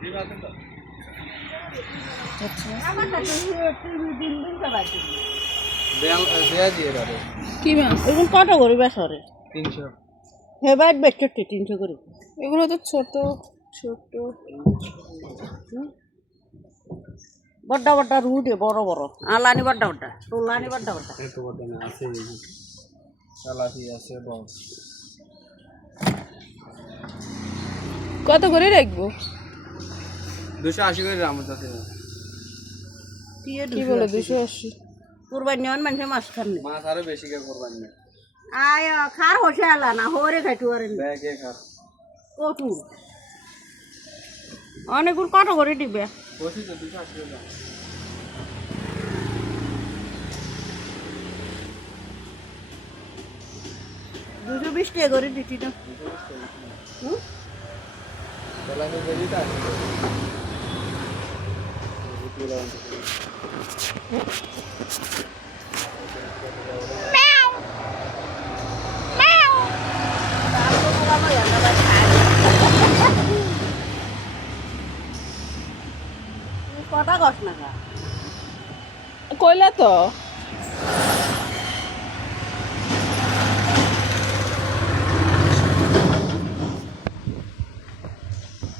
কি মাছ এখন কত করে বেসরে 300 হেবাইট বেচতে 300 করে এগুলো তো ছোট ছোট বড় বড় রুটে বড় বড় আলানি বড় বড় তোলানি বড় বড় এত বড় না আছে কালাফি আছে বস কত করে রাখবো 280 করে গ্রাম আছে কি বলে 280 কুরবানি অন মানুষ মাছ খাননি মাছ আরো বেশি করে করবেন না আয় খার হোসে আলা না হোরে খাইতে পারেন ব্যাগে খার কটু অনেকগুলো কত করে দিবে বসি তো 280 করে দাম দুশো 20 টাকা করে দিতি না তাহলে বেরিটা আছে কটা গছ না কইলা তো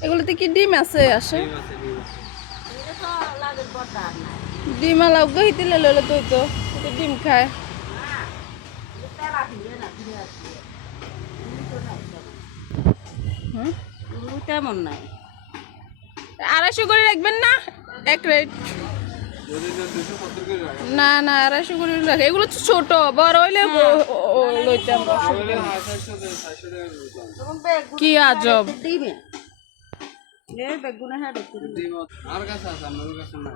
এগুলোতে কি ডিম আছে আসে ডিম আলাও গহিতে লেলে তুই তো ডিম খায় তেমন নাই 250 করে রাখবেন না এক রেট না না 250 করে রাখ এগুলো তো ছোট বড় হইলে লইতাম কি আজব ডিমে এই বেগুনে হ্যাঁ দেখতে আর কাছে আছে আমার কাছে না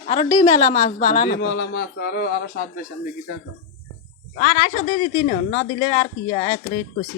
আর ডিমেলা মাছ বালা না ডিমওয়ালা মাছ আরো স্বাদ বেশি আমি কি থাকো আর 250 দিয়ে দিতি না দিলে আর কি এক রেট কষি